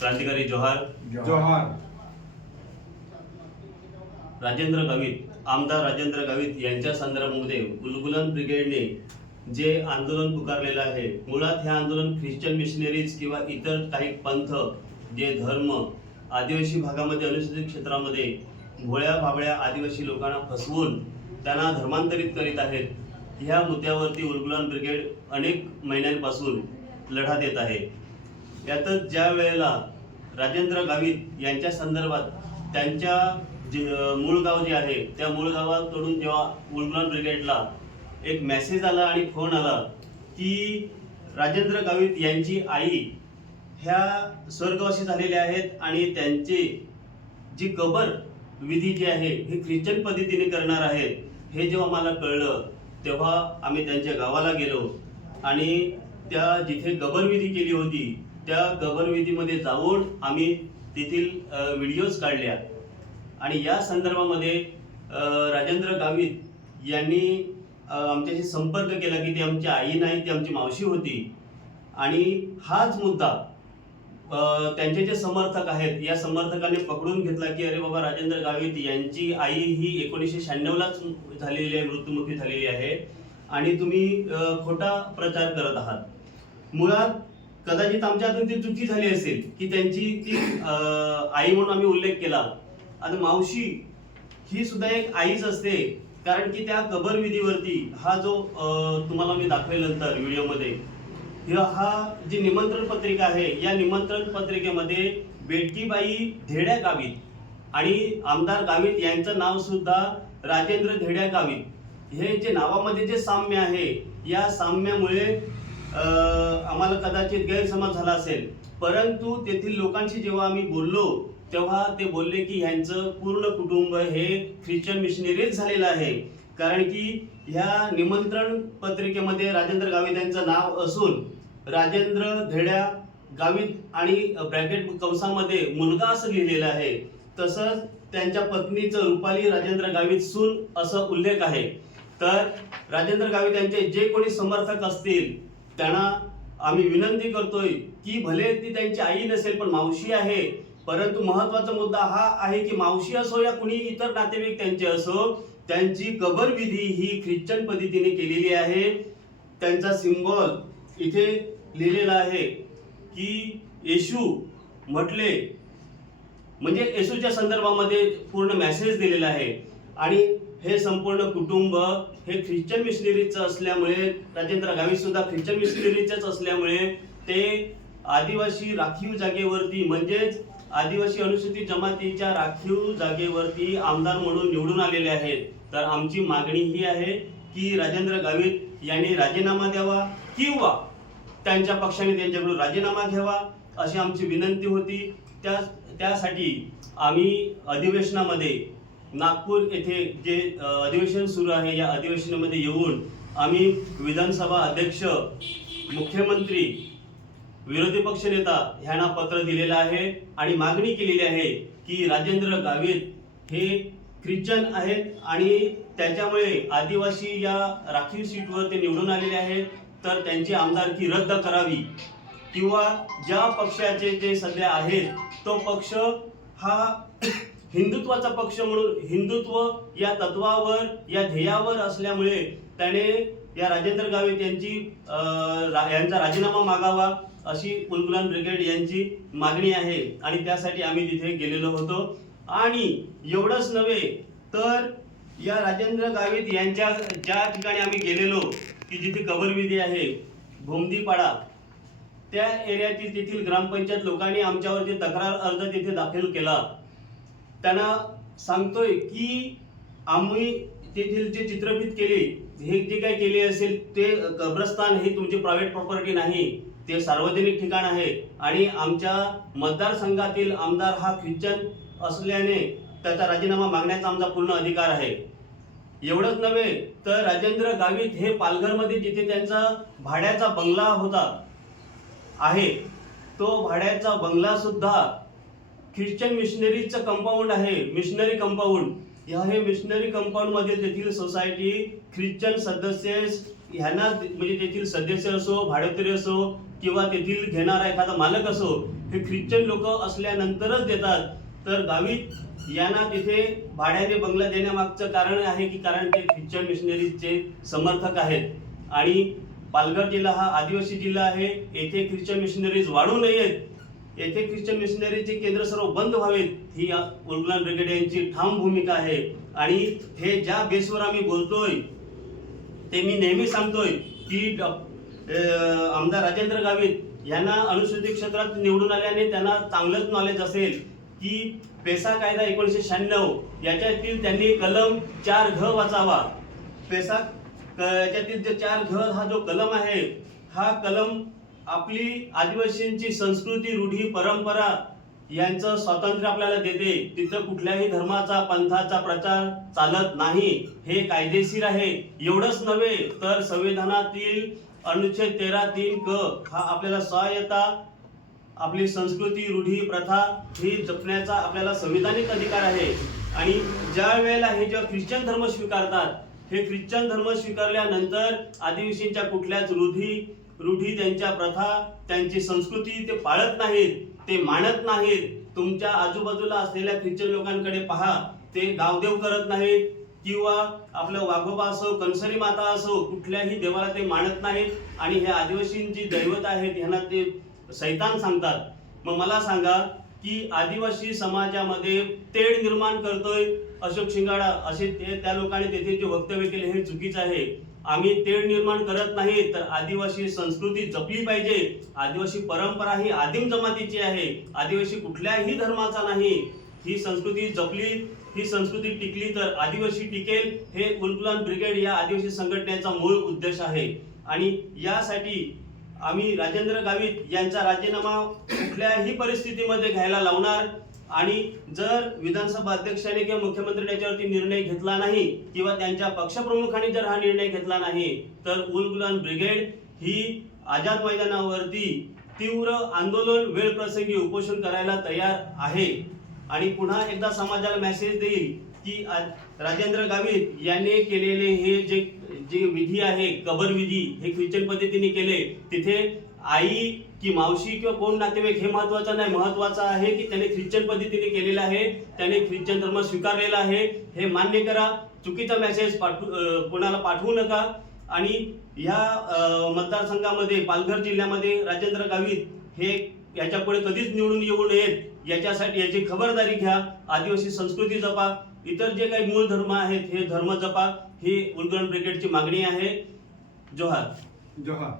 क्रांतिकारी जोहार. जोहार. राजेंद्र गावित, आमदार राजेंद्र गावित यांच्या संदर्भामध्ये उलगुलन ब्रिगेडने जे आंदोलन पुकारलेलं आहे, मुळात हे आंदोलन ख्रिश्चन मिशनरीज किंवा इतर काही पंथ जे धर्म आदिवासी भागामध्ये अनुसूचित क्षेत्रामध्ये भोळ्या भाबळ्या आदिवासी लोकांना फसवून त्यांना धर्मांतरित करीत आहेत, ह्या मुद्द्यावरती उलगुलन ब्रिगेड अनेक महिन्यांपासून लढा देत आहे. यातच ज्या वेळेला राजेंद्र गावित यांच्या संदर्भात त्यांच्या जे मूळ गाव जे आहे त्या मूळ गावाकडून जेव्हा उलगुलन ब्रिगेडला एक मेसेज आला आणि फोन आला की राजेंद्र गावित यांची आई ह्या स्वर्गवासी झालेल्या आहेत आणि त्यांचे जी कबर विधी जी आहे हे ख्रिश्चन पद्धतीने करणार आहेत, हे जेव्हा मला कळलं तेव्हा आम्ही त्यांच्या गावाला गेलो आणि त्या जिथे कबरविधी केली होती त्या कबरविधीमध्ये जाऊन आम्ही तेथील व्हिडिओज काढल्या आणि या संदर्भामध्ये राजेंद्र गावित यांनी आमच्याशी संपर्क केला की ती आमची आई नाही, ती आमची मावशी होती. आणि हाच मुद्दा त्यांचे जे समर्थक आहेत या समर्थकांनी पकडून घेतला की अरे बाबा, राजेंद्र गावित यांची आई ही 1996लाच झालेली आहे, मृत्युमुखी झालेली आहे आणि तुम्ही खोटा प्रचार करत आहात. मुळात कदाचित आमच्या हातून ती चुकी झाली असेल की त्यांची ती आई म्हणून आम्ही उल्लेख केला. आणि मावशी ही सुद्धा एक आईच असते, कारण की त्या कबरविधीवरती हा जो तुम्हाला मी दाखवेल नंतर व्हिडिओमध्ये, हा जी निमंत्रण पत्रिका आहे या निमंत्रण पत्रिकेमध्ये बेटकीबाई धेड्या गावित आणि आमदार गावित यांचं नाव सुद्धा राजेंद्र धेड्या गावित, हे जे नावामध्ये जे साम्य आहे या साम्यामुळे आम्हाला कदाचित गैरसमज झाला असेल. परंतु तेथील लोकांशी जेव्हा आम्ही बोललो तेव्हा ते बोलले की ह्यांचं पूर्ण कुटुंब हे ख्रिश्चन मिशनरीज झालेलं आहे, कारण की ह्या निमंत्रण पत्रिकेमध्ये राजेंद्र गावित यांचं नाव असून राजेंद्र धेड्या गावित आणि ब्रॅकेट कंसामध्ये मुलगा असं लिहिलेलं आहे. तसंच त्यांच्या पत्नीचं रुपाली राजेंद्र गावित सून असं उल्लेख आहे. तर राजेंद्र गावित यांचे जे कोणी समर्थक असतील त्यांना आम्ही विनंती करतोय की भले ती त्यांची आई नसेल पण मावशी आहे, परंतु महत्वाचा मुद्दा हा आहे की मावशी असो या कुणी इतर नातेवाईक त्यांचे असो, त्यांची कबरविधी ही ख्रिश्चन पद्धतीने केलेली आहे. त्यांचा सिम्बॉल इथे लिहिलेला आहे की येशू म्हटले, म्हणजे येशूच्या संदर्भामध्ये पूर्ण मेसेज दिलेला आहे. आणि हे संपूर्ण कुटुंब हे ख्रिश्चन मिशनरीचं असल्यामुळे, राजेंद्र गावित सुद्धा ख्रिश्चन मिशनरीचेच असल्यामुळे ते आदिवासी राखीव जागेवरती म्हणजेच आदिवासी अनुसूचित जमातीच्या राखीव जागेवरती आमदार म्हणून निवडून आलेले आहेत. तर आमची मागणी ही आहे की राजेंद्र गावित यांनी राजीनामा द्यावा किंवा त्यांच्या पक्षाने त्यांच्याकडून राजीनामा घ्यावा अशी आमची विनंती होती. त्यासाठी आम्ही अधिवेशनामध्ये नागपूर येथे जे अधिवेशन सुरू आहे या अधिवेशनामध्ये येऊन आम्ही विधानसभा अध्यक्ष, मुख्यमंत्री, विरोधी पक्षनेता ह्यांना पत्र दिलेलं आहे आणि मागणी केलेली आहे की राजेंद्र गावित हे ख्रिश्चन आहेत आणि त्याच्यामुळे आदिवासी या राखीव सीटवर ते निवडून आलेले आहेत, तर त्यांची आमदारकी रद्द करावी किंवा ज्या पक्षाचे जे सध्या आहेत तो पक्ष हा हिंदुत्वाचा पक्ष म्हणून हिंदुत्व या तत्वावर या ध्येयावर असल्यामुळे त्याने या राजेंद्र गावित यांचा राजीनामा मागावा अशी उलगुलन ब्रिगेड यांची मागणी आहे. आणि त्यासाठी आम्ही तिथे गेलेलो होतो. आणि एवढंच नव्हे तर या राजेंद्र गावित यांच्या ज्या ठिकाणी आम्ही गेलेलो की जिथे कबरविधी आहे भोमदीपाडा, त्या एरियातील तेथील ग्रामपंचायत लोकांनी आमच्यावरती तक्रार अर्ज तिथे दाखल केला. त्यांना सांगतोय की आम्ही तेथील जे चित्रफित केली, हे जे काही केले असेल ते कब्रस्तान हे तुमची प्रायव्हेट प्रॉपर्टी नाही, ते सार्वजनिक ठिकाण आहे आणि आमच्या मतदारसंघातील आमदार हा ख्रिश्चन असल्याने त्याचा राजीनामा मागण्याचा आमचा पूर्ण अधिकार आहे. एवढंच नव्हे तर राजेंद्र गावित हे पालघरमध्ये जिथे त्यांचा भाड्याचा बंगला होता आहे, तो भाड्याचा बंगला सुद्धा ख्रिश्चन मिशनरीचं कंपाऊंड आहे, मिशनरी कंपाऊंड. हे मिशनरी कंपाऊंड मध्ये तेथील सोसायटी ख्रिश्चन सदस्य ह्यांना म्हणजे तेथील सदस्य असो, भाडेकरी असो किंवा तेथील घेणारा एखादा मालक असो, हे ख्रिश्चन लोक असल्यानंतरच देतात. तर गावित यांना तिथे भाड्याने बंगला देण्यामागचं कारण आहे की कारण ते ख्रिश्चन मिशनरीजचे समर्थक आहेत. आणि पालघर जिल्हा हा आदिवासी जिल्हा आहे. येथे ख्रिश्चन मिशनरीज वाढू नयेत, येथे ख्रिश्चन मिशनरीचे केंद्र सर्व बंद व्हावेत, ही उलगुलान ब्रिगेड यांची ठाम भूमिका आहे. आणि हे ज्या बेसवर आम्ही बोलतोय ते मी नेहमी सांगतोय की आमदार राजेंद्र गावित यांना अनुसूचित क्षेत्रात निवडून आल्याने त्यांना चांगलंच नॉलेज असेल की पेसा कायदा 1996 याच्यातील त्यांनी कलम 4घ वाचावा. पेसा याच्यातील जे 4घ हा जो कलम आहे, हा कलम आपली आदिवासींची संस्कृती, रूढी, परंपरा यांचं स्वातंत्र्य आपल्याला देते. तिथं कुठल्याही धर्माचा, पंथाचा प्रचार चालत नाही, हे कायदेशीर आहे. एवढंच नव्हे तर संविधानातील अनुच्छेद 13(3)क हा आपल्याला स्वायत्ता, आपली संस्कृती, रूढी, प्रथा ही जपण्याचा आपल्याला संविधानिक अधिकार आहे. आणि ज्या वेळेला हे जेव्हा ख्रिश्चन धर्म स्वीकारतात, हे ख्रिश्चन धर्म स्वीकारल्यानंतर आदिवासींच्या कुठल्याच रूढी, त्यांच्या प्रथा, त्यांची संस्कृती ते पाळत नाहीत, ते मानत नाहीत. तुमच्या आजूबाजूला असलेल्या ख्रिश्चन लोकांकडे पहा, ते गावदेव करत नाहीत किंवा आपलं वाघोबा असो, कंसरी माता असो, कुठल्याही देवाला ते मानत नाहीत. आणि हे आदिवासींची दैवत आहेत, ह्यांना ते सैतान सांगतात. मग मला सांगा की आदिवासी समाजामध्ये तेढ निर्माण करतोय अशोक शिंगाडा असे त्या लोकांनी तेथे जे वक्तव्य केले हे चुकीचं आहे. आम्ही तेढ निर्माण करत नाही, तर आदिवासी संस्कृती जपली पाहिजे. आदिवासी परंपरा ही आदिम जमातीची आहे, आदिवासी कुठल्याही धर्माचा नाही. ही संस्कृती जपली, ही संस्कृती टिकली तर आदिवासी टिकेल, हे उलगुलान ब्रिगेड या आदिवासी संघटनेचा मूळ उद्देश आहे. आणि यासाठी आम्ही राजेंद्र गावित यांचा राजीनामा कुठल्याही परिस्थितीमध्ये घ्यायला लावणार. आणि जर विधानसभा अध्यक्षाने किंवा मुख्यमंत्र्यांनी याच्यावरती निर्णय घेतला नाही किंवा त्यांच्या पक्षप्रमुखांनी जर हा निर्णय घेतला नाही, तर उलगुलान ब्रिगेड ही आझाद मैदानावरती तीव्र आंदोलन, वेळ प्रसंगी उपोषण करायला तयार आहे. आणि पुन्हा एकदा समाजाला मेसेज देईल की राजेंद्र गावित यांनी केलेले हे जे विधी आहे, कबर विधी, हे ख्रिश्चन पद्धतीने केले. तिथे आई की मावशी किंवा कोण नातेवाईक हे महत्वाचं नाही, महत्वाचं आहे की त्याने ख्रिश्चन पद्धतीने केलेलं आहे, त्याने ख्रिश्चन धर्म स्वीकारलेला आहे, हे मान्य करा. चुकीचा मेसेज कोणाला पाठवू नका. आणि ह्या मतदारसंघामध्ये, पालघर जिल्ह्यामध्ये राजेंद्र गावित हे याच्यापुढे कधीच निवडून येऊ नयेत, याच्यासाठी याची खबरदारी घ्या. आदिवासी संस्कृती जपा, इतर जे काही मूळ धर्म आहेत हे धर्म जपा, ही उलगुलान ब्रिगेडची मागणी आहे. जोहार. जोहार.